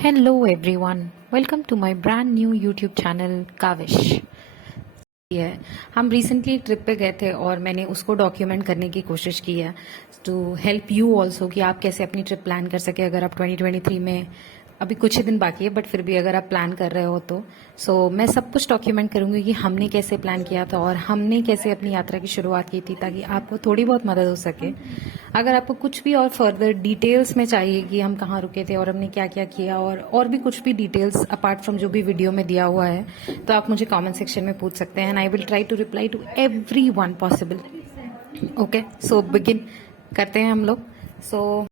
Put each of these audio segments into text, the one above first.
Hello everyone, welcome to my brand new YouTube channel Kaavish. है हम recently एक trip पे गए थे और मैंने उसको डॉक्यूमेंट करने की कोशिश की है टू हेल्प यू ऑल्सो कि आप कैसे अपनी ट्रिप प्लान कर सके अगर आप 2023 में अभी कुछ ही दिन बाकी है बट फिर भी अगर आप प्लान कर रहे हो तो मैं सब कुछ डॉक्यूमेंट करूंगी कि हमने कैसे प्लान किया था और हमने कैसे अपनी यात्रा की शुरुआत की थी ताकि आपको थोड़ी बहुत मदद हो सके। अगर आपको कुछ भी और फर्दर डिटेल्स में चाहिए कि हम कहाँ रुके थे और हमने क्या क्या किया और भी कुछ भी डिटेल्स अपार्ट फ्रॉम जो भी वीडियो में दिया हुआ है तो आप मुझे कमेंट सेक्शन में पूछ सकते हैं and I will try to reply to every one possible. Okay, so begin करते हैं हम लोग। सो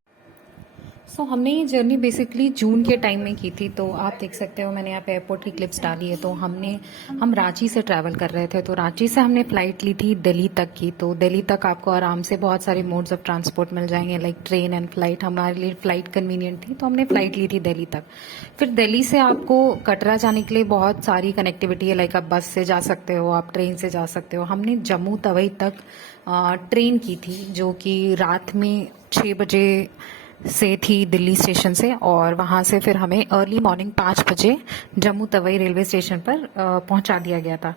हमने ये जर्नी बेसिकली जून के टाइम में की थी, तो आप देख सकते हो मैंने यहाँ पे एयरपोर्ट की क्लिप्स डाली है। तो हम रांची से ट्रैवल कर रहे थे, तो रांची से हमने फ्लाइट ली थी दिल्ली तक की। तो दिल्ली तक आपको आराम से बहुत सारे मोड्स ऑफ ट्रांसपोर्ट मिल जाएंगे लाइक ट्रेन एंड फ्लाइट। हमारे लिए फ्लाइट कन्वीनियंट थी तो हमने फ्लाइट ली थी दिल्ली तक। फिर दिल्ली से आपको कटरा जाने के लिए बहुत सारी कनेक्टिविटी है, लाइक आप बस से जा सकते हो, आप ट्रेन से जा सकते हो। हमने जम्मू तवई तक ट्रेन की थी जो कि रात में 6 बजे से थी दिल्ली स्टेशन से, और वहां से फिर हमें अर्ली मॉर्निंग 5 बजे जम्मू तवई रेलवे स्टेशन पर पहुंचा दिया गया था।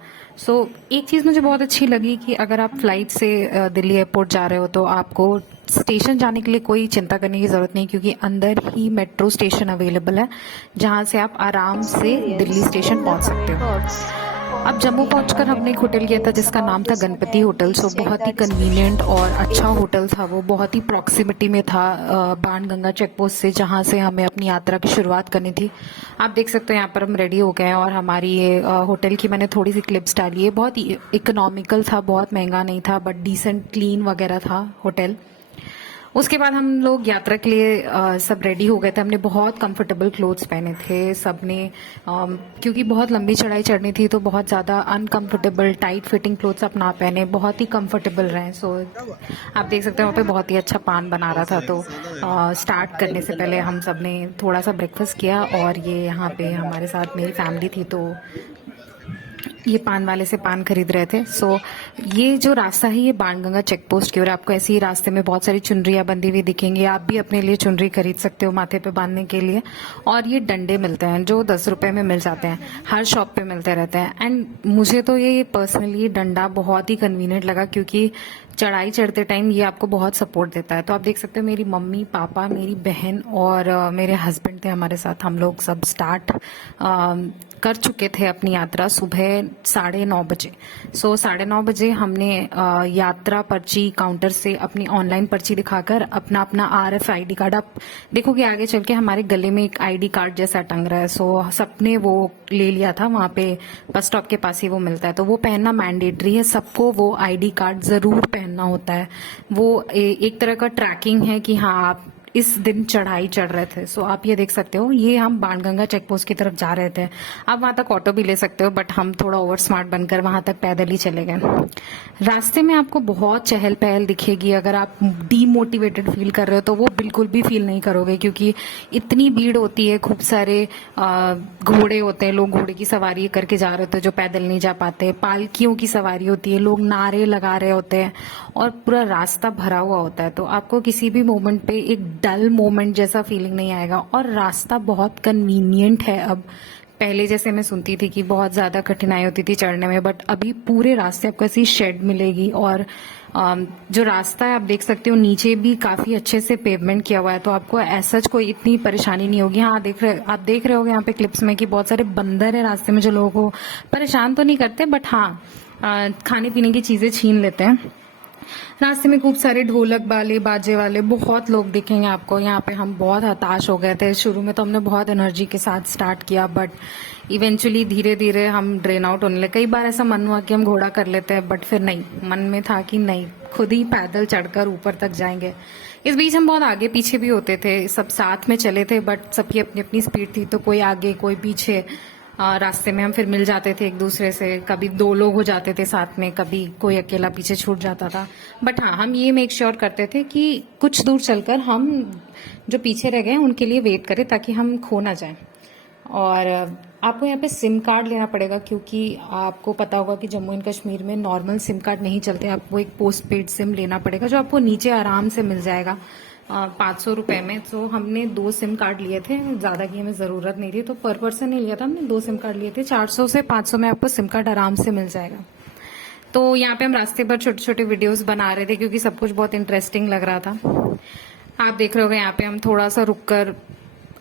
एक चीज़ मुझे बहुत अच्छी लगी कि अगर आप फ्लाइट से दिल्ली एयरपोर्ट जा रहे हो तो आपको स्टेशन जाने के लिए कोई चिंता करने की ज़रूरत नहीं, क्योंकि अंदर ही मेट्रो स्टेशन अवेलेबल है जहां से आप आराम से दिल्ली स्टेशन पहुंच सकते हो। अब जम्मू पहुंचकर हमने एक होटल किया था जिसका नाम था गणपति होटल। बहुत ही कन्वीनियंट और अच्छा होटल था। वो बहुत ही प्रॉक्सिमिटी में था बाणगंगा चेक पोस्ट से, जहां से हमें अपनी यात्रा की शुरुआत करनी थी। आप देख सकते हो यहाँ पर हम रेडी हो गए हैं और हमारी ये होटल की मैंने थोड़ी सी क्लिप्स डाली है। बहुत ही इकोनॉमिकल था, बहुत महंगा नहीं था, बट डिसेंट क्लीन वगैरह था होटल। उसके बाद हम लोग यात्रा के लिए सब रेडी हो गए थे। हमने बहुत कंफर्टेबल क्लोथ्स पहने थे सबने, क्योंकि बहुत लंबी चढ़ाई चढ़नी थी तो बहुत ज़्यादा अनकंफर्टेबल टाइट फिटिंग क्लोथ्स आप ना पहने, बहुत ही कंफर्टेबल रहें। आप देख सकते हैं वहाँ पे बहुत ही अच्छा पान बना रहा था। तो स्टार्ट करने से पहले हम सब ने थोड़ा सा ब्रेकफास्ट किया, और ये यहाँ पे हमारे साथ मेरी फैमिली थी तो ये पान वाले से पान खरीद रहे थे। ये जो रास्ता है ये बाणगंगा चेक पोस्ट की ओर। आपको ऐसे ही रास्ते में बहुत सारी चुनरियां बंधी हुई दिखेंगी। आप भी अपने लिए चुनरी खरीद सकते हो माथे पे बांधने के लिए। और ये डंडे मिलते हैं जो 10 रुपए में मिल जाते हैं, हर शॉप पे मिलते रहते हैं। एंड मुझे तो ये पर्सनली डंडा बहुत ही कन्वीनियंट लगा, क्योंकि चढ़ाई चढ़ते टाइम ये आपको बहुत सपोर्ट देता है। तो आप देख सकते हो मेरी मम्मी पापा, मेरी बहन और मेरे हस्बैंड थे हमारे साथ। हम लोग सब स्टार्ट कर चुके थे अपनी यात्रा सुबह 9:30 बजे। 9:30 बजे हमने यात्रा पर्ची काउंटर से अपनी ऑनलाइन पर्ची दिखाकर अपना अपना RFID कार्ड, आप देखोगे आगे चल के हमारे गले में एक ID कार्ड जैसा टंग रहा है। सबने वो ले लिया था। वहां पे बस स्टॉप के पास ही वो मिलता है, तो वो पहनना मैंडेटरी है। सबको वो ID कार्ड जरूर पहनना होता है। वो एक तरह का ट्रैकिंग है कि हाँ आप इस दिन चढ़ाई चढ़ रहे थे। आप ये देख सकते हो, ये हम बाणगंगा चेक पोस्ट की तरफ जा रहे थे। आप वहां तक ऑटो भी ले सकते हो, बट हम थोड़ा ओवर स्मार्ट बनकर वहां तक पैदल ही चले गए। रास्ते में आपको बहुत चहल पहल दिखेगी। अगर आप डीमोटिवेटेड फील कर रहे हो तो वो बिल्कुल भी फील नहीं करोगे, क्योंकि इतनी भीड़ होती है। खूब सारे घोड़े होते हैं, लोग घोड़े की सवारी करके जा रहे होते हैं जो पैदल नहीं जा पाते। पालकियों की सवारी होती है, लोग नारे लगा रहे होते हैं और पूरा रास्ता भरा हुआ होता है। तो आपको किसी भी मोमेंट पे एक डल मोमेंट जैसा फीलिंग नहीं आएगा। और रास्ता बहुत कन्वीनियंट है अब। पहले जैसे मैं सुनती थी कि बहुत ज्यादा कठिनाई होती थी चढ़ने में, बट अभी पूरे रास्ते आपको ऐसी शेड मिलेगी। और जो रास्ता है आप देख सकते हो नीचे भी काफी अच्छे से पेवमेंट किया हुआ है, तो आपको ऐसा कोई इतनी परेशानी नहीं होगी। हाँ, आप देख रहे होगे यहाँ पे क्लिप्स में कि बहुत सारे बंदर है रास्ते में जो लोगों को परेशान तो नहीं करते, बट हाँ खाने पीने की चीजें छीन लेते हैं। रास्ते में खूब सारे ढोलक वाले बाजे वाले बहुत लोग दिखेंगे आपको। यहाँ पे हम बहुत हताश हो गए थे। शुरू में तो हमने बहुत एनर्जी के साथ स्टार्ट किया, बट इवेंचुअली धीरे धीरे हम ड्रेन आउट होने लगे। कई बार ऐसा मन हुआ कि हम घोड़ा कर लेते हैं, बट फिर नहीं, मन में था कि नहीं, खुद ही पैदल चढ़कर ऊपर तक जाएंगे। इस बीच हम बहुत आगे पीछे भी होते थे, सब साथ में चले थे, बट सबकी अपनी अपनी स्पीड थी, तो कोई आगे कोई पीछे। रास्ते में हम फिर मिल जाते थे एक दूसरे से। कभी 2 लोग हो जाते थे साथ में, कभी कोई अकेला पीछे छूट जाता था। बट हाँ, हम ये मेक श्योर करते थे कि कुछ दूर चलकर हम जो पीछे रह गए उनके लिए वेट करें ताकि हम खो ना जाएं। और आपको यहाँ पे सिम कार्ड लेना पड़ेगा, क्योंकि आपको पता होगा कि जम्मू एंड कश्मीर में नॉर्मल सिम कार्ड नहीं चलते। आपको एक पोस्ट पेड सिम लेना पड़ेगा जो आपको नीचे आराम से मिल जाएगा। 500 रुपये में। तो हमने 2 सिम कार्ड लिए थे, ज़्यादा की हमें ज़रूरत नहीं थी, तो पर पर्सन नहीं लिया था हमने, 2 सिम कार्ड लिए थे। 400 से 500 में आपको सिम कार्ड आराम से मिल जाएगा। तो यहाँ पे हम रास्ते पर छोटे छोटे वीडियोस बना रहे थे क्योंकि सब कुछ बहुत इंटरेस्टिंग लग रहा था। आप देख रहे होगे यहाँ पे हम थोड़ा सा रुक कर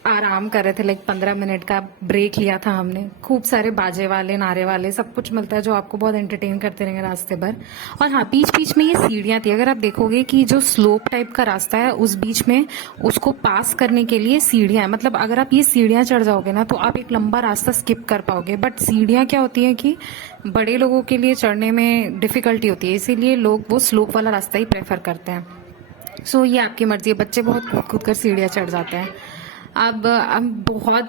आराम कर रहे थे, लाइक 15 मिनट का ब्रेक लिया था हमने। खूब सारे बाजे वाले, नारे वाले, सब कुछ मिलता है जो आपको बहुत एंटरटेन करते रहेंगे रास्ते भर। और हाँ, बीच बीच में ये सीढ़ियाँ थी। अगर आप देखोगे कि जो स्लोप टाइप का रास्ता है उस बीच में उसको पास करने के लिए सीढ़ियाँ हैं। मतलब अगर आप ये सीढ़ियाँ चढ़ जाओगे ना तो आप एक लंबा रास्ता स्किप कर पाओगे। बट सीढ़ियाँ क्या होती है कि बड़े लोगों के लिए चढ़ने में डिफिकल्टी होती है, इसीलिए लोग वो स्लोप वाला रास्ता ही प्रेफर करते हैं। सो ये आपकी मर्जी है, बच्चे बहुत कूद कूद कर सीढ़ियाँ चढ़ जाते हैं। अब बहुत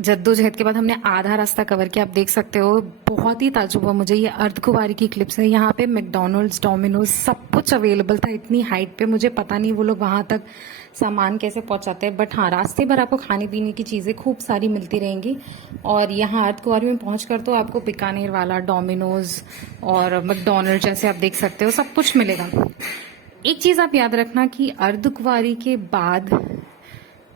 जद्दोजहद के बाद हमने आधा रास्ता कवर किया। आप देख सकते हो बहुत ही ताज्जुब हुआ मुझे। ये अर्धकुंवारी की क्लिप्स है। यहाँ पे मैकडॉनल्ड्स, डोमिनोज सब कुछ अवेलेबल था इतनी हाइट पे। मुझे पता नहीं वो लोग वहां तक सामान कैसे पहुंचाते हैं, बट हाँ, रास्ते भर आपको खाने पीने की चीजें खूब सारी मिलती रहेंगी। और यहाँ अर्धकुंवारी में पहुंचकर तो आपको बीकानेर वाला, डोमिनोज और मैकडॉनल्ड जैसे आप देख सकते हो सब कुछ मिलेगा। एक चीज आप याद रखना कि अर्धकुंवारी के बाद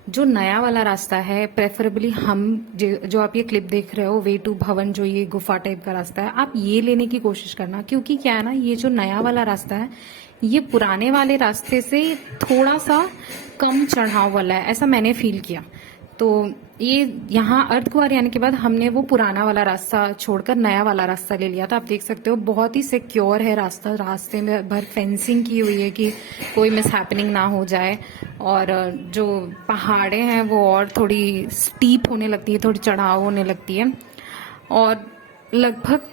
जो नया वाला रास्ता है, प्रेफरेबली हम जो आप ये क्लिप देख रहे हो, वे टू भवन, जो ये गुफा टाइप का रास्ता है, आप ये लेने की कोशिश करना। क्योंकि क्या है ना, ये जो नया वाला रास्ता है ये पुराने वाले रास्ते से थोड़ा सा कम चढ़ाव वाला है, ऐसा मैंने फील किया। तो ये यहाँ अर्धकुंवारी आने के बाद हमने वो पुराना वाला रास्ता छोड़कर नया वाला रास्ता ले लिया था। आप देख सकते हो बहुत ही सिक्योर है रास्ता। रास्ते में भर फेंसिंग की हुई है कि कोई मिसहैपनिंग ना हो जाए। और जो पहाड़े हैं वो और थोड़ी स्टीप होने लगती है, थोड़ी चढ़ाव होने लगती है। और लगभग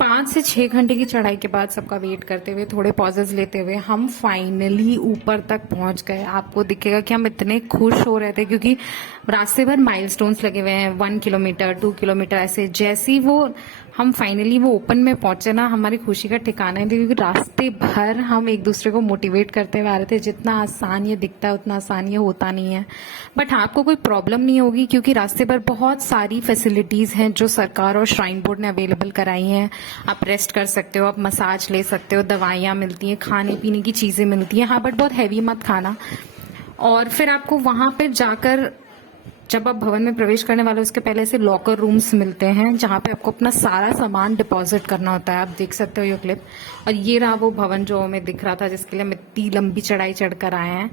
5 से 6 घंटे की चढ़ाई के बाद सबका वेट करते हुए, थोड़े पॉजेज लेते हुए हम फाइनली ऊपर तक पहुंच गए। आपको दिखेगा कि हम इतने खुश हो रहे थे क्योंकि रास्ते भर माइलस्टोन्स लगे हुए हैं, 1 किलोमीटर, 2 किलोमीटर ऐसे। जैसे ही वो हम फाइनली वो ओपन में पहुंचे ना, हमारी खुशी का ठिकाना नहीं था क्योंकि रास्ते भर हम एक दूसरे को मोटिवेट करते हुए आ रहे थे। जितना आसान ये दिखता है उतना आसान ये होता नहीं है। बट हाँ, आपको कोई प्रॉब्लम नहीं होगी क्योंकि रास्ते पर बहुत सारी फैसिलिटीज हैं जो सरकार और श्राइन बोर्ड ने अवेलेबल कराई हैं। आप रेस्ट कर सकते हो, आप मसाज ले सकते हो, दवाइयाँ मिलती हैं, खाने पीने की चीजें मिलती हैं। हाँ, बट बहुत हैवी मत खाना। और फिर आपको वहां पर जाकर, जब आप भवन में प्रवेश करने वाले उसके पहले से लॉकर रूम्स मिलते हैं जहां पे आपको अपना सारा सामान डिपॉजिट करना होता है। आप देख सकते हो ये क्लिप। और ये रहा वो भवन जो हमें दिख रहा था जिसके लिए हम इतनी लंबी चढ़ाई चढ़कर आए हैं।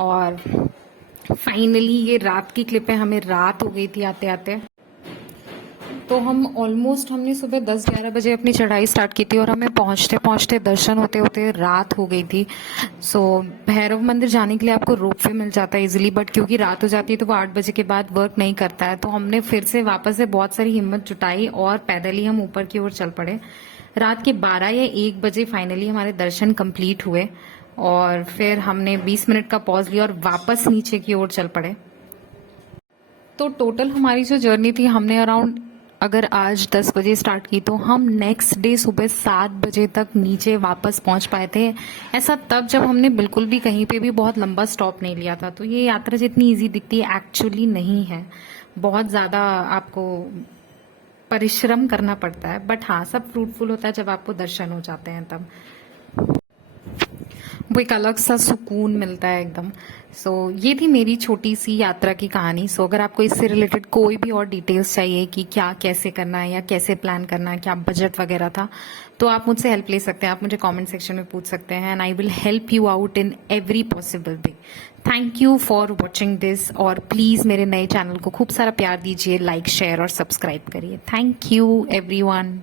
और फाइनली ये रात की क्लिप है, हमें रात हो गई थी आते आते। तो हमने सुबह 10-11 बजे अपनी चढ़ाई स्टार्ट की थी और हमें पहुंचते पहुंचते, दर्शन होते होते रात हो गई थी। सो भैरव मंदिर जाने के लिए आपको रोपवे मिल जाता है इजीली, बट क्योंकि रात हो जाती है तो वो 8 बजे के बाद वर्क नहीं करता है। तो हमने फिर से वापस से बहुत सारी हिम्मत जुटाई और पैदल ही हम ऊपर की ओर चल पड़े। रात के 12 या 1 बजे फाइनली हमारे दर्शन कंप्लीट हुए और फिर हमने 20 मिनट का पॉज लिया और वापस नीचे की ओर चल पड़े। तो टोटल हमारी जो जर्नी थी, हमने अराउंड, अगर आज 10 बजे स्टार्ट की तो हम नेक्स्ट डे सुबह 7 बजे तक नीचे वापस पहुंच पाए थे। ऐसा तब जब हमने बिल्कुल भी कहीं पे भी बहुत लंबा स्टॉप नहीं लिया था। तो ये यात्रा जितनी इजी दिखती है एक्चुअली नहीं है, बहुत ज्यादा आपको परिश्रम करना पड़ता है। बट हाँ, सब फ्रूटफुल होता है जब आपको दर्शन हो जाते हैं, तब वो एक अलग सा सुकून मिलता है एकदम। सो ये थी मेरी छोटी सी यात्रा की कहानी। सो अगर आपको इससे रिलेटेड कोई भी और डिटेल्स चाहिए कि क्या कैसे करना है या कैसे प्लान करना है, क्या बजट वगैरह था, तो आप मुझसे हेल्प ले सकते हैं। आप मुझे कमेंट सेक्शन में पूछ सकते हैं and I will help you out in every possible way. Thank you for watching this. और प्लीज मेरे नए चैनल को खूब सारा प्यार दीजिए, लाइक, शेयर और सब्सक्राइब करिए। Thank you everyone.